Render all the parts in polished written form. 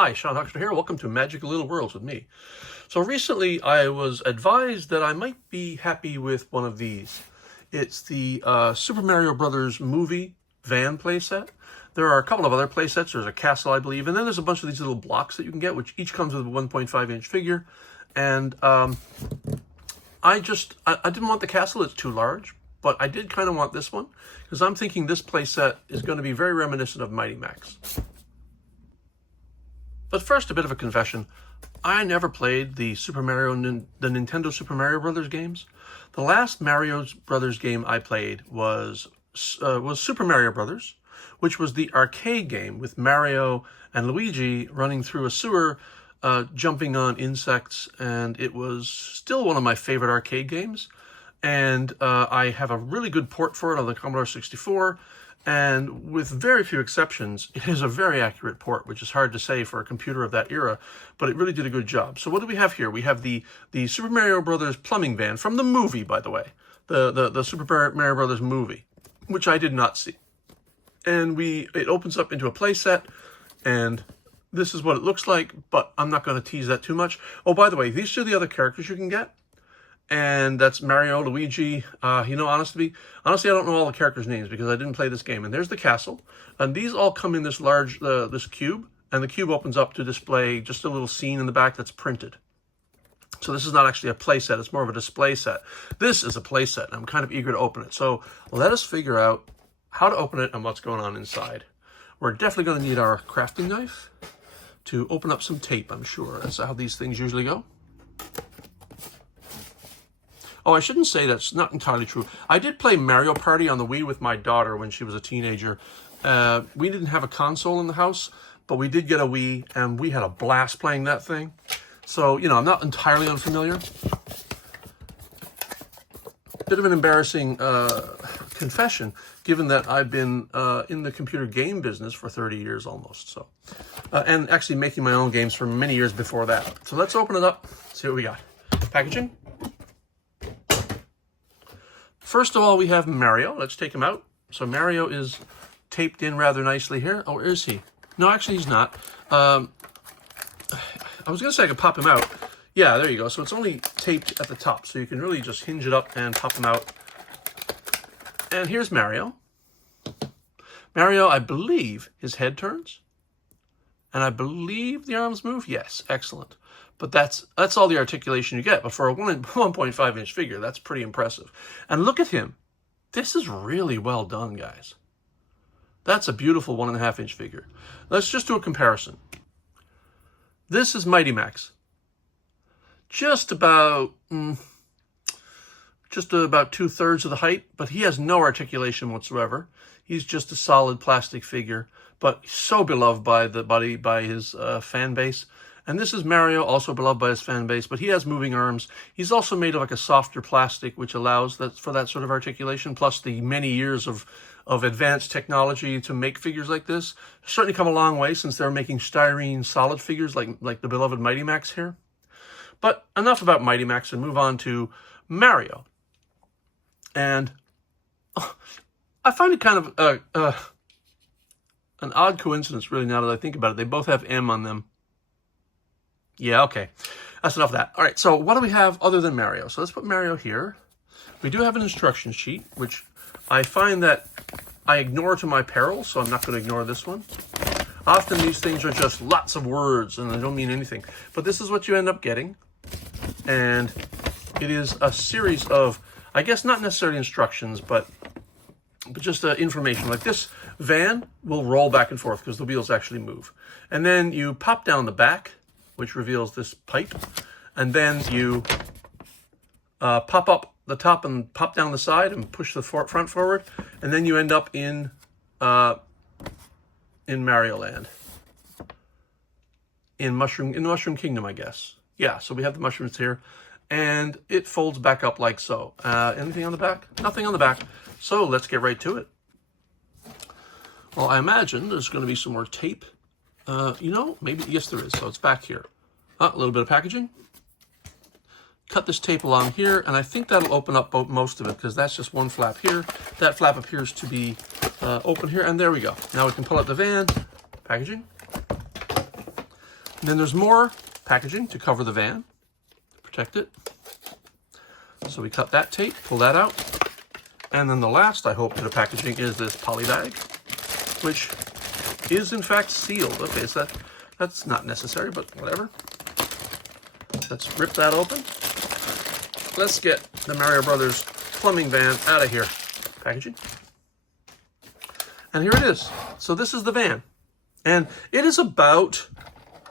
Hi, Sean Huxter here. Welcome to Magical Little Worlds with me. So recently I was advised that I might be happy with one of these. It's the Super Mario Brothers movie van playset. There are a couple of other playsets. There's a castle, I believe, and then there's a bunch of these little blocks that you can get, which each comes with a 1.5-inch figure. And I didn't want the castle. It's too large, but I did kind of want this one because I'm thinking this playset is going to be very reminiscent of Mighty Max. But first, a bit of a confession. I never played the Nintendo Super Mario Brothers games. The last Mario Brothers game I played was Super Mario Brothers, which was the arcade game with Mario and Luigi running through a sewer, jumping on insects, and it was still one of my favorite arcade games. And I have a really good port for it on the Commodore 64. And with very few exceptions, it is a very accurate port, which is hard to say for a computer of that era, but it really did a good job. So what do we have here? We have the Super Mario Brothers plumbing van from the movie, by the way, the Super Mario Brothers movie, which I did not see. And it opens up into a play set, and this is what it looks like, but I'm not going to tease that too much. Oh, by the way, these are the other characters you can get. And that's Mario, Luigi. Honestly, I don't know all the characters' names because I didn't play this game. And there's the castle. And these all come in this large, this cube. And the cube opens up to display just a little scene in the back that's printed. So this is not actually a play set. It's more of a display set. This is a play set. I'm kind of eager to open it. So let us figure out how to open it and what's going on inside. We're definitely going to need our crafting knife to open up some tape, I'm sure. That's how these things usually go. Oh, I shouldn't say that's not entirely true. I did play Mario Party on the Wii with my daughter when she was a teenager. We didn't have a console in the house, but we did get a Wii, and we had a blast playing that thing. So, I'm not entirely unfamiliar. Bit of an embarrassing confession, given that I've been in the computer game business for 30 years almost. So, and actually making my own games for many years before that. So let's open it up, see what we got. Packaging. First of all, we have Mario. Let's take him out. So Mario is taped in rather nicely here. Oh, is he? No, actually, he's not. I was going to say I could pop him out. Yeah, there you go. So it's only taped at the top. So you can really just hinge it up and pop him out. And here's Mario. Mario, I believe his head turns. And I believe the arms move. Yes, excellent. But that's all the articulation you get. But for a 1.5-inch figure, that's pretty impressive. And look at him. This is really well done, guys. That's a beautiful 1.5-inch figure. Let's just do a comparison. This is Mighty Max. Just about 2/3 of the height, but he has no articulation whatsoever. He's just a solid plastic figure, but so beloved by his fan base. And this is Mario, also beloved by his fan base, but he has moving arms. He's also made of like a softer plastic, which allows for that sort of articulation, plus the many years of advanced technology to make figures like this. Certainly come a long way since they're making styrene solid figures like the beloved Mighty Max here. But enough about Mighty Max and move on to Mario. And I find it kind of an odd coincidence, really, now that I think about it. They both have M on them. Yeah, okay. That's enough of that. All right, so what do we have other than Mario? So let's put Mario here. We do have an instruction sheet, which I find that I ignore to my peril, so I'm not going to ignore this one. Often these things are just lots of words, and they don't mean anything. But this is what you end up getting. And it is a series of, I guess, not necessarily instructions, but just information. Like this van will roll back and forth because the wheels actually move. And then you pop down the back, which reveals this pipe, and then you pop up the top and pop down the side and push the front forward, and then you end up in Mario Land, in the Mushroom Kingdom, I guess. Yeah, so we have the mushrooms here, and it folds back up like so. Anything on the back? Nothing on the back. So let's get right to it. Well, I imagine there's going to be some more tape. Maybe, yes, there is. So it's back here. A little bit of packaging. Cut this tape along here, and I think that'll open up most of it because that's just one flap here. That flap appears to be open here, and there we go. Now we can pull out the van. Packaging. And then there's more packaging to cover the van, protect it. So we cut that tape, pull that out. And then the last, I hope, bit of packaging is this poly bag, which is in fact sealed. Okay, so that's not necessary, but whatever. Let's rip that open. Let's get the Mario Brothers plumbing van out of here. Packaging. And here it is. So this is the van. And it is about,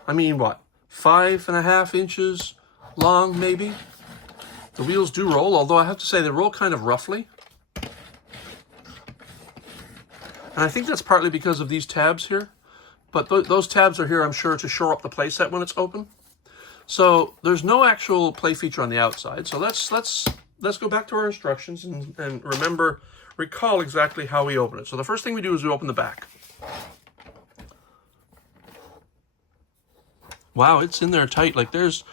I mean, what, 5.5 inches long, maybe? The wheels do roll, although I have to say they roll kind of roughly. And I think that's partly because of these tabs here. But those tabs are here, I'm sure, to shore up the playset when it's open. So there's no actual play feature on the outside. So let's go back to our instructions and recall exactly how we open it. So the first thing we do is we open the back. Wow, it's in there tight. Like there's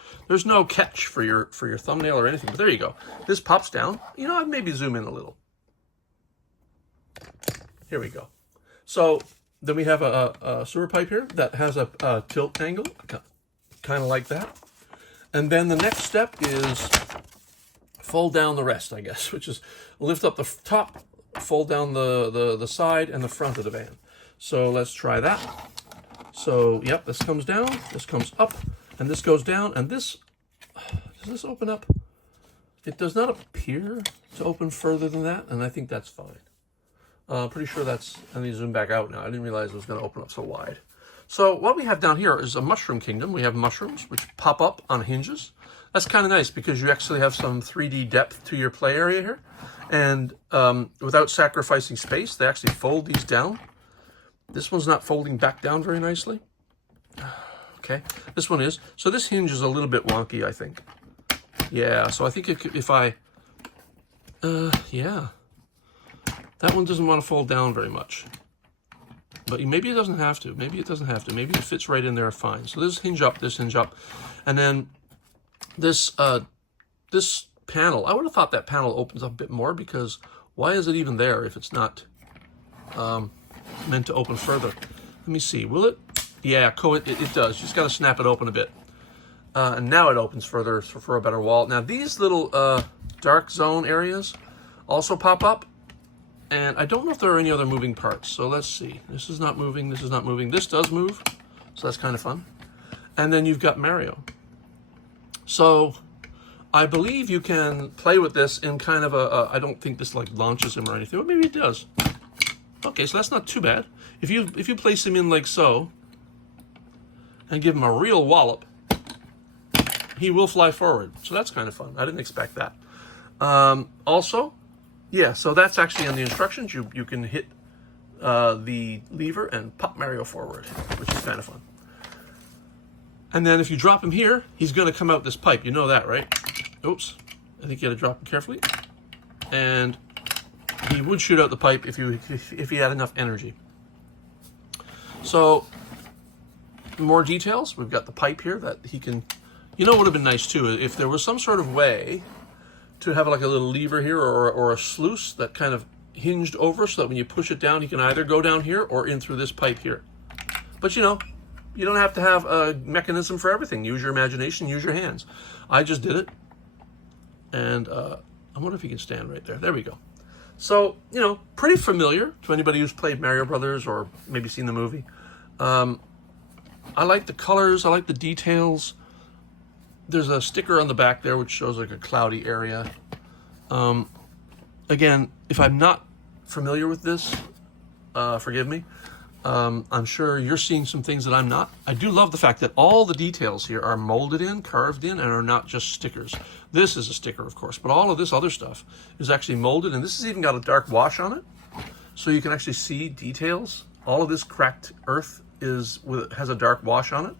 no catch for your thumbnail or anything. But there you go. This pops down. You know, I'd maybe zoom in a little. Here we go. So then we have a sewer pipe here that has a tilt angle, kind of like that. And then the next step is fold down the rest, I guess, which is lift up the top, fold down the side and the front of the van. So let's try that. So, yep, this comes down, this comes up, and this goes down, and this, does this open up? It does not appear to open further than that, and I think that's fine. Pretty sure that's, let me zoom back out now. I didn't realize it was going to open up so wide. So what we have down here is a mushroom kingdom. We have mushrooms which pop up on hinges. That's kind of nice because you actually have some 3D depth to your play area here. And without sacrificing space, they actually fold these down. This one's not folding back down very nicely. Okay, this one is. So this hinge is a little bit wonky, I think. Yeah, so I think if I, yeah. That one doesn't want to fold down very much. But maybe it doesn't have to. Maybe it doesn't have to. Maybe it fits right in there fine. So this hinge up, and then this this panel. I would have thought that panel opens up a bit more because why is it even there if it's not meant to open further? Let me see. Will it? Yeah, it does. You just got to snap it open a bit. And now it opens further for a better wall. Now these little dark zone areas also pop up. And I don't know if there are any other moving parts. So let's see. This is not moving. This is not moving. This does move. So that's kind of fun. And then you've got Mario. So I believe you can play with this in kind of I don't think this like launches him or anything. But maybe it does. Okay, so that's not too bad. If you place him in like so and give him a real wallop, he will fly forward. So that's kind of fun. I didn't expect that. Also, yeah, so that's actually in the instructions. You can hit the lever and pop Mario forward, which is kind of fun. And then if you drop him here, he's going to come out this pipe. You know that, right? Oops. I think you got to drop him carefully. And he would shoot out the pipe if he had enough energy. So, more details. We've got the pipe here that he can... You know what would have been nice, too, if there was some sort of way to have like a little lever here or a sluice that kind of hinged over so that when you push it down, he can either go down here or in through this pipe here. But you know, you don't have to have a mechanism for everything. Use your imagination, use your hands. I just did it. And I wonder if he can stand right there. There we go. So, you know, pretty familiar to anybody who's played Mario Brothers or maybe seen the movie. I like the colors, I like the details. There's a sticker on the back there which shows like a cloudy area. Again, if I'm not familiar with this, forgive me. I'm sure you're seeing some things that I'm not. I do love the fact that all the details here are molded in, carved in, and are not just stickers. This is a sticker, of course, but all of this other stuff is actually molded, and this has even got a dark wash on it, so you can actually see details. All of this cracked earth has a dark wash on it.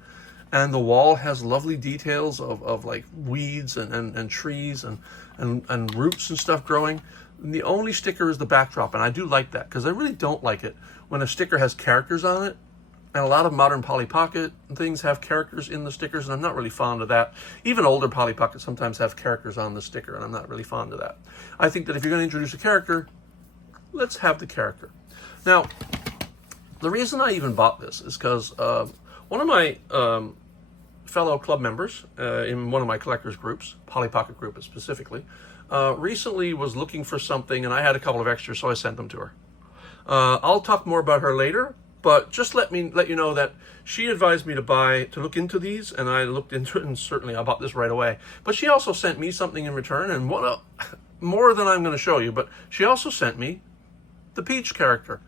And the wall has lovely details of like weeds and trees and roots and stuff growing. And the only sticker is the backdrop, and I do like that because I really don't like it when a sticker has characters on it. And a lot of modern Polly Pocket things have characters in the stickers, and I'm not really fond of that. Even older Polly Pockets sometimes have characters on the sticker, and I'm not really fond of that. I think that if you're going to introduce a character, let's have the character. Now, the reason I even bought this is because one of my fellow club members in one of my collectors groups, Polly Pocket group specifically, recently was looking for something, and I had a couple of extras, so I sent them to her. I'll talk more about her later, but just let you know that she advised me to look into these, and I looked into it, and certainly I bought this right away. But she also sent me something in return, and more than I'm going to show you, but she also sent me the Peach character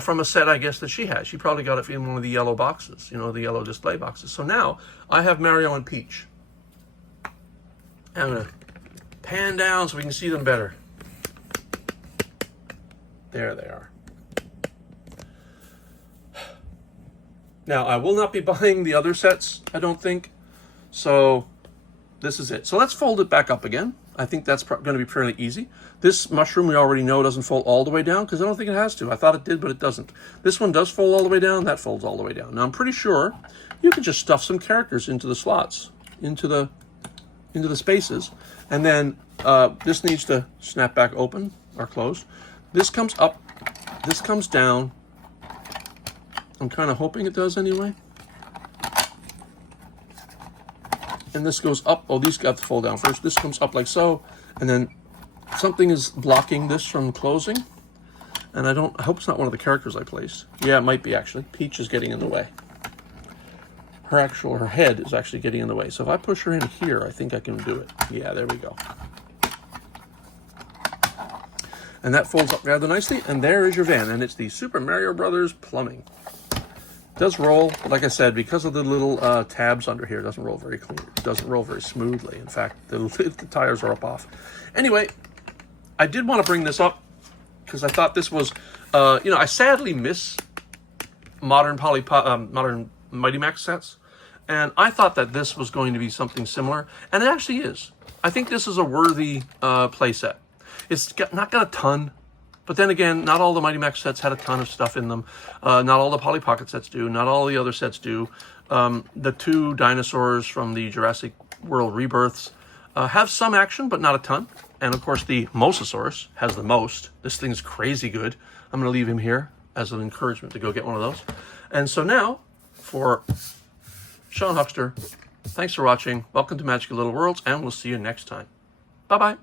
from a set, I guess, that she has. She probably got it in one of the yellow boxes, you know, the yellow display boxes. So now I have Mario and Peach. I'm going to pan down so we can see them better. There they are. Now, I will not be buying the other sets, I don't think. So this is it. So let's fold it back up again. I think that's going to be fairly easy. This mushroom we already know doesn't fold all the way down because I don't think it has to. I thought it did, but it doesn't. This one does fold all the way down. That folds all the way down. Now, I'm pretty sure you can just stuff some characters into the slots, into the spaces. And then this needs to snap back open or close. This comes up. This comes down. I'm kind of hoping it does anyway. And this goes up. Oh, these got to fold down first. This comes up like so. And then something is blocking this from closing. And I hope it's not one of the characters I placed. Yeah, it might be actually. Peach is getting in the way. Her head is actually getting in the way. So if I push her in here, I think I can do it. Yeah, there we go. And that folds up rather nicely. And there is your van. And it's the Super Mario Brothers plumbing. It does roll, but like I said, because of the little tabs under here, it doesn't roll very clean. It doesn't roll very smoothly. In fact, the tires are up off. Anyway, I did want to bring this up because I thought this was, I sadly miss modern Mighty Max sets, and I thought that this was going to be something similar, and it actually is. I think this is a worthy play set. It's not got a ton. But then again, not all the Mighty Max sets had a ton of stuff in them. Not all the Polly Pocket sets do. Not all the other sets do. The two dinosaurs from the Jurassic World Rebirths have some action, but not a ton. And of course, the Mosasaurus has the most. This thing's crazy good. I'm going to leave him here as an encouragement to go get one of those. And so now, for Sean Huckster, thanks for watching. Welcome to Magical Little Worlds, and we'll see you next time. Bye-bye.